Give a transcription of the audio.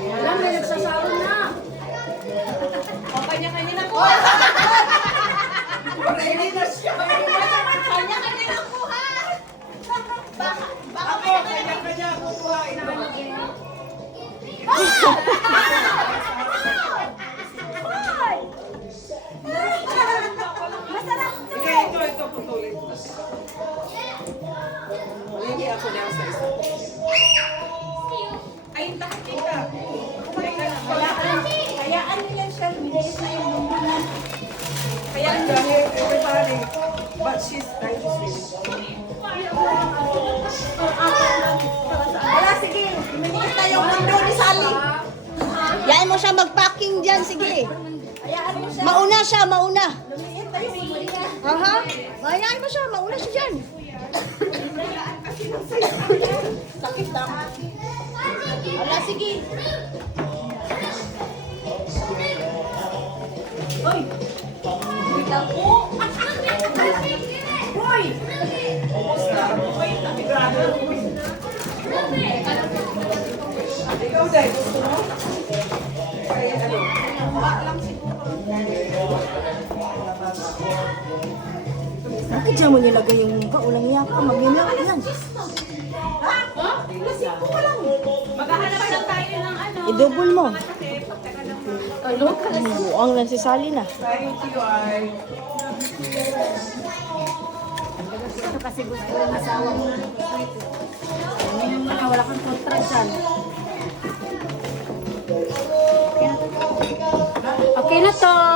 Alam, may nagsasawa na. O, kanya-kanya na po. Kanya-kanya na po, ha? Baka, baka may Kanya-kanya kukuhain ko. Masarap to. Ito, ito, putulin. Malingi ako na sa isa. Everybody, but she's nice Wala, sige. Na yung mundo ni Sally. Yain mo siya mag-packing dyan, sige. Hayaan mo siya. Mauna siya, mauna. Lumiit na yung mundo niya. Aha. Hayaan mo siya, mauna siya dyan. Sakit na. Wala, sige. Wait lang po. Hoy! Ikaw dahil gusto mo? Kaya ano? Bakit dyan mo nilagay yung mukha? Ulang iyak ka, mag-iyak yan. Maghahanap lang tayo ng ano. I-double mo. Buang lang si Sally na. Thank you, ay. Ito kasi gusto ng asawa mo. Wala, wala kang kontra dyan. Okay na to.